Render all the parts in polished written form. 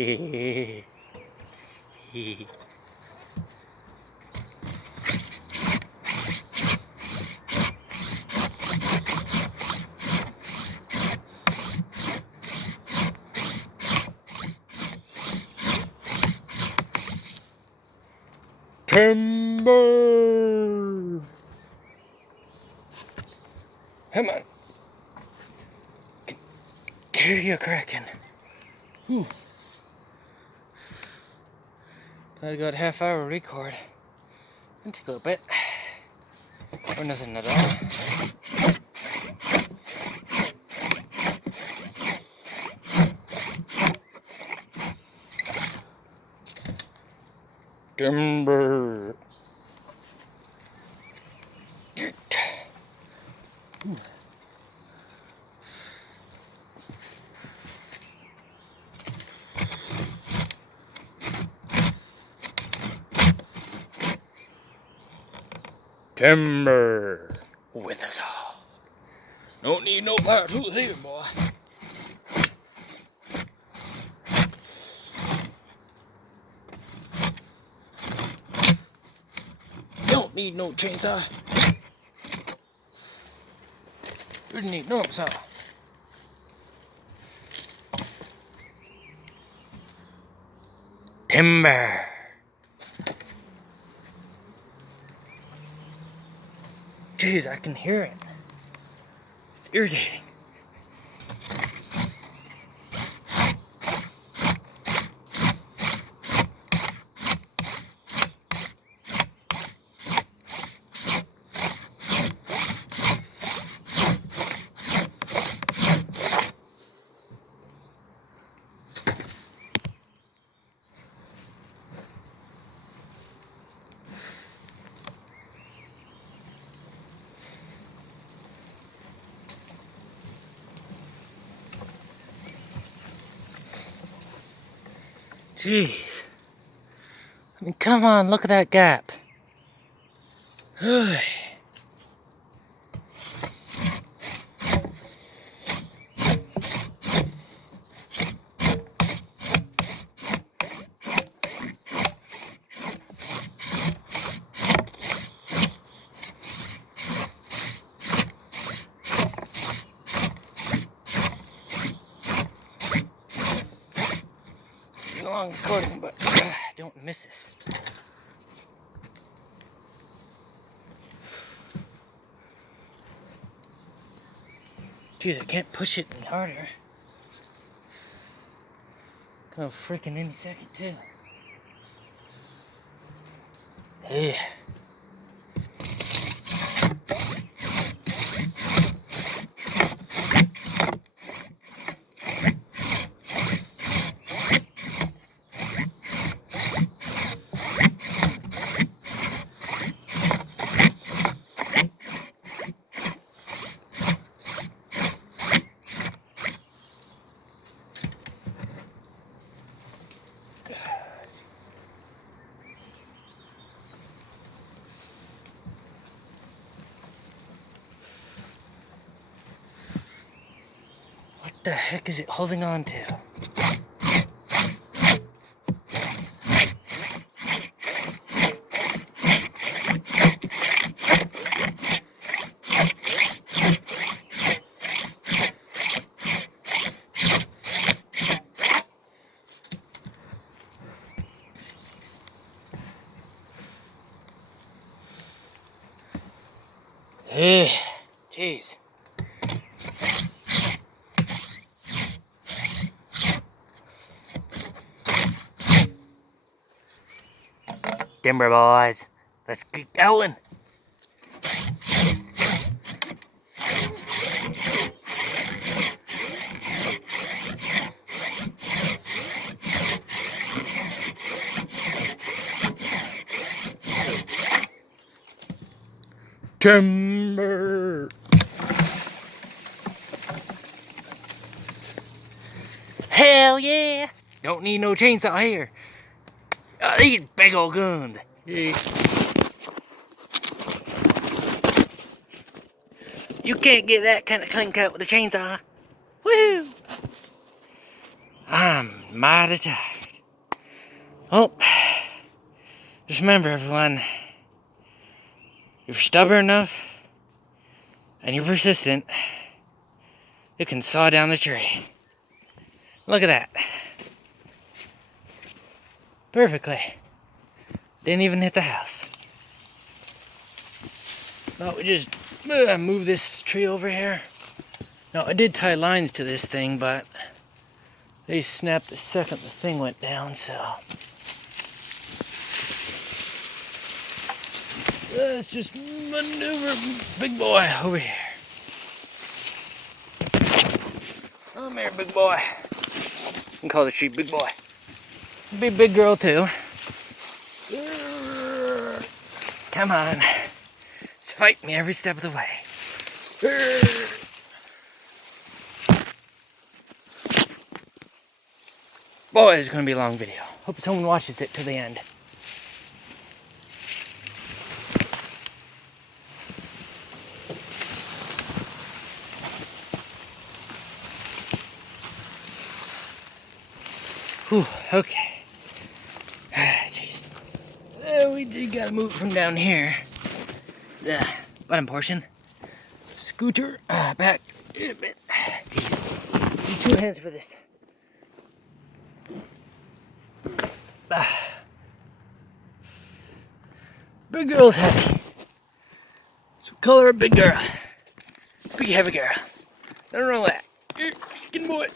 Timber! Come on. Here you're cracking. Whew. Glad I got a half-hour record. It'll take a little bit. Or nothing at all. Timber! Timber with us all. Don't need no power tools here, boy. Don't need no chainsaw. You need no saw. Timber. Jeez, I can hear it. It's irritating. Jeez. I mean, come on, look at that gap. Long recording, but don't miss this. Jeez, I can't push it any harder. Gonna freaking any second too. Yeah. What the heck is it holding on to? Jeez. Timber boys, let's keep going. Timber. Hell yeah! Don't need no chainsaw here. These big old guns. Yeah. You can't get that kind of clean cut with a chainsaw. Woo! I'm mighty tired. Well, just remember, everyone, if you're stubborn enough and you're persistent, you can saw down the tree. Look at that. Perfectly. Didn't even hit the house. Now we just move this tree over here. Now I did tie lines to this thing, but they snapped the second the thing went down, so let's just maneuver big boy over here. Come here, big boy. You can call the tree big boy. Be a big girl too. Come on. It's fighting me every step of the way. Boy, it's going to be a long video. Hope someone watches it to the end. Whew, okay. Jeez. We gotta move from down here. The bottom portion. Scooter back a bit. Need 2 hands for this. Big girl's heavy. So we call her a big girl. Big heavy girl. Don't know that. Skin boy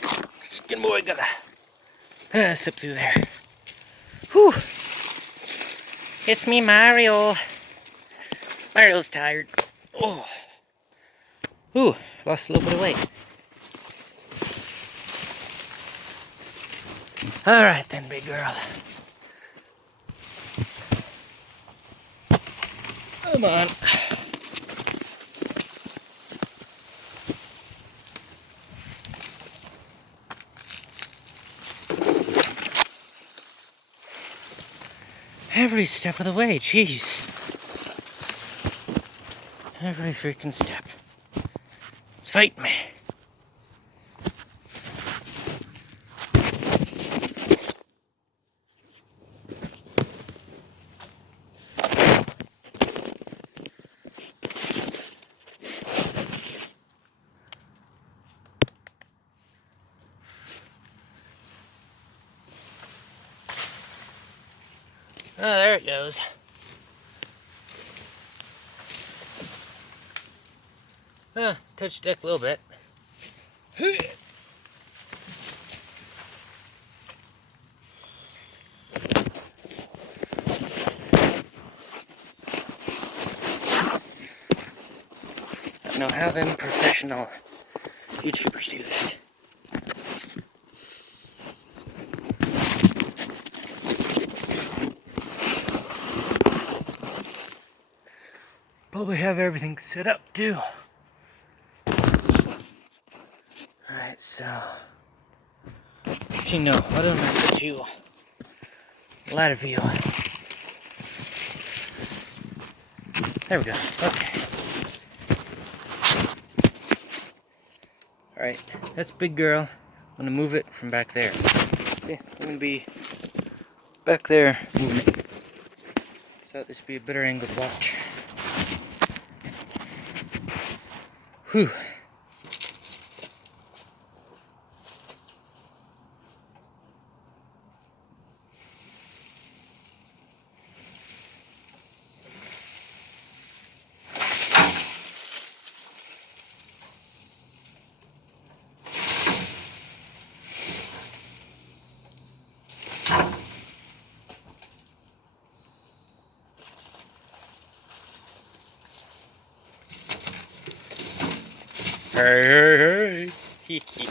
gotta slip through there. Whew. It's me, Mario. Mario's tired. Oh. Ooh, lost a little bit of weight. Alright then, big girl. Come on. Every step of the way, jeez. Every freaking step. It's fighting me. Oh, there it goes. Touched deck a little bit. I don't know how them professional YouTubers do this. Probably have everything set up too. Alright, so actually no, why don't I put you ladder view? There we go. Okay. Alright, that's big girl. I'm gonna move it from back there. Okay, I'm gonna be back there moving it. So this would be a better angle to watch. Whew. Hey, hey, hey.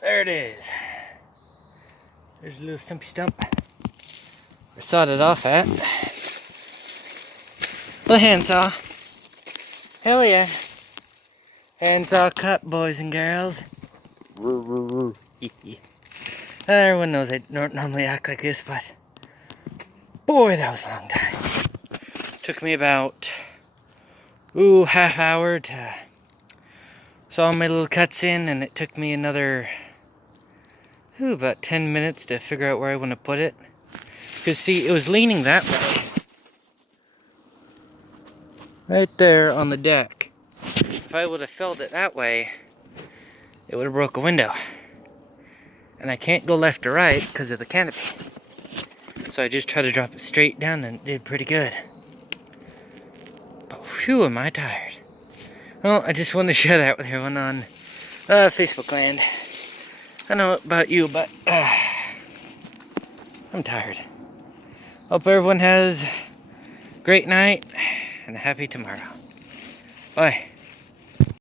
There it is. There's a little stumpy stump. We sawed it off at. With a handsaw. Hell yeah. Handsaw cut, boys and girls. Woo, woo, woo. Everyone knows I don't normally act like this, but boy, that was a long time. Took me about, half hour to saw my little cuts in, and it took me another about 10 minutes to figure out where I want to put it. Because see, it was leaning that way. Right there on the deck. If I would have filled it that way, it would have broke a window. And I can't go left or right because of the canopy. So I just tried to drop it straight down and it did pretty good. But whew, am I tired. Well, I just wanted to share that with everyone on Facebook land. I don't know about you, but I'm tired. Hope everyone has a great night and a happy tomorrow. Bye.